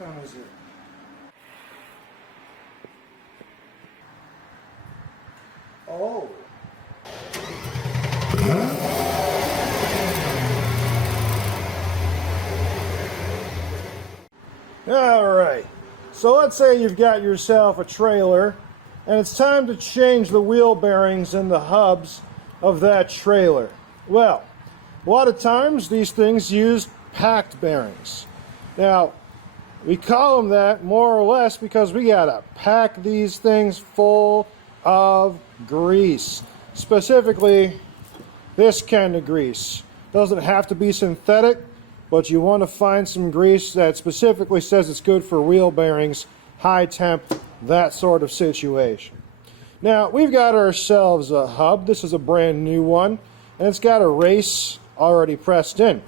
How is it? Oh. All right. So let's say you've got yourself a trailer and it's time to change the wheel bearings and the hubs of that trailer. Well, a lot of times these things use packed bearings. Now, we call them that more or less because we gotta pack these things full of grease. Specifically, this kind of grease. Doesn't have to be synthetic, but you want to find some grease that specifically says it's good for wheel bearings, high temp, that sort of situation. Now, we've got ourselves a hub. This is a brand new one, and it's got a race already pressed in.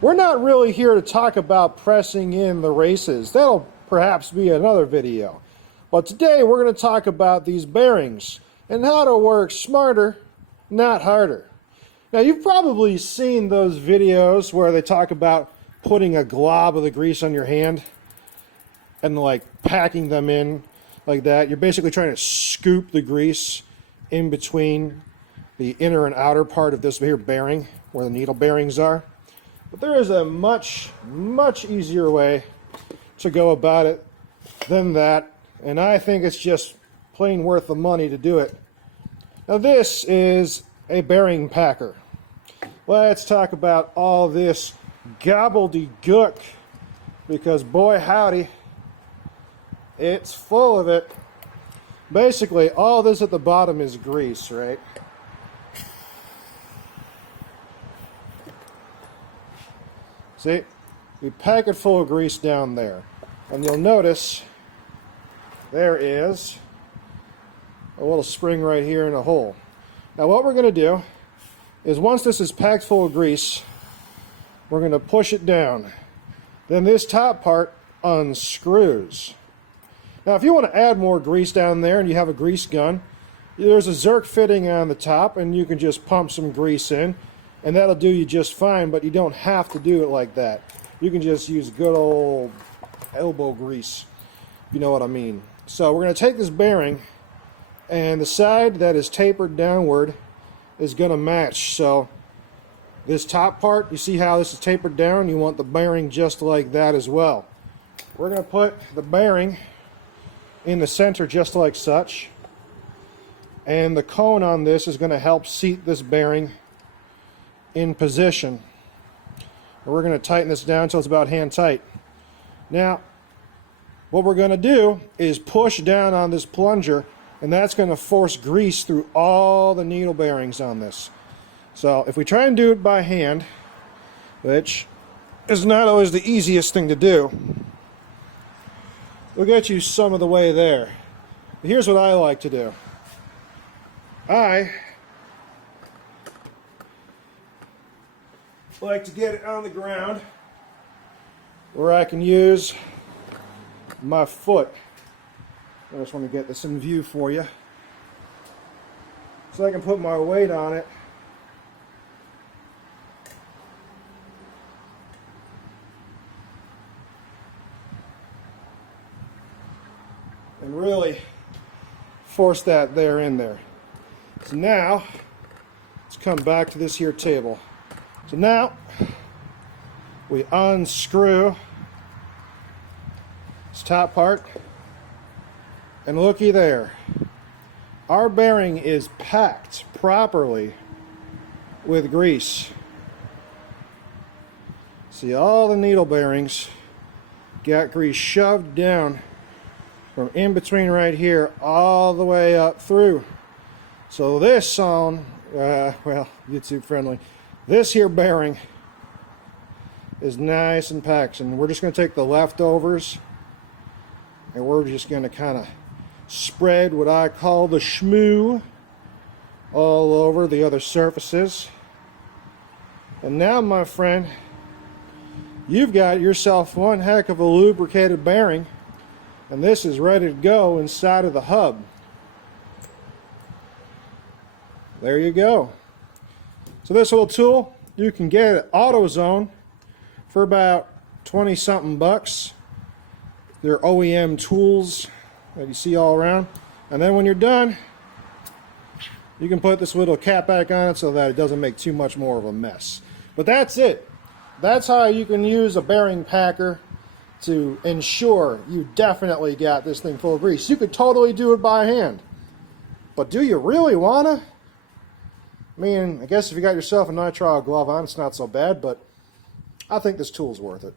We're not really here to talk about pressing in the races. That'll perhaps be another video. But today we're going to talk about these bearings and how to work smarter, not harder. Now, you've probably seen those videos where they talk about putting a glob of the grease on your hand and like packing them in like that. You're basically trying to scoop the grease in between the inner and outer part of this here bearing where the needle bearings are. But there is a much, much easier way to go about it than that, and I think it's just plain worth the money to do it. Now, this is a bearing packer. Let's talk about all this gobbledygook, because boy howdy, it's full of it. Basically, all this at the bottom is grease, right? See, we pack it full of grease down there, and you'll notice there is a little spring right here in a hole. Now, what we're going to do is once this is packed full of grease, we're going to push it down. Then this top part unscrews. Now, if you want to add more grease down there and you have a grease gun, there's a Zerk fitting on the top, and you can just pump some grease in, and that'll do you just fine, but you don't have to do it like that. You can just use good old elbow grease, you know what I mean. So we're going to take this bearing, and the side that is tapered downward is going to match. So this top part, you see how this is tapered down? You want the bearing just like that as well. We're going to put the bearing in the center just like such, and the cone on this is going to help seat this bearing in position. And we're going to tighten this down until it's about hand tight. Now, what we're going to do is push down on this plunger, and that's going to force grease through all the needle bearings on this. So if we try and do it by hand, which is not always the easiest thing to do, we'll get you some of the way there. But here's what I like to do. I like to get it on the ground where I can use my foot. I just want to get this in view for you so I can put my weight on it. And really force that there in there. So now, let's come back to this here table. So now, we unscrew this top part, and looky there. Our bearing is packed properly with grease. See, all the needle bearings got grease shoved down from in between right here all the way up through. So this on, well, YouTube friendly, this here bearing is nice and packed, and we're just going to take the leftovers and we're just going to kind of spread what I call the schmoo all over the other surfaces. And now, my friend, you've got yourself one heck of a lubricated bearing, and this is ready to go inside of the hub. There you go. So this little tool, you can get at AutoZone for about 20 something bucks. They're OEM tools that you see all around. And then when you're done, you can put this little cap back on it so that it doesn't make too much more of a mess. But that's it. That's how you can use a bearing packer to ensure you definitely got this thing full of grease. You could totally do it by hand. But do you really wanna? I mean, I guess if you got yourself a nitrile glove on, it's not so bad, but I think this tool's worth it.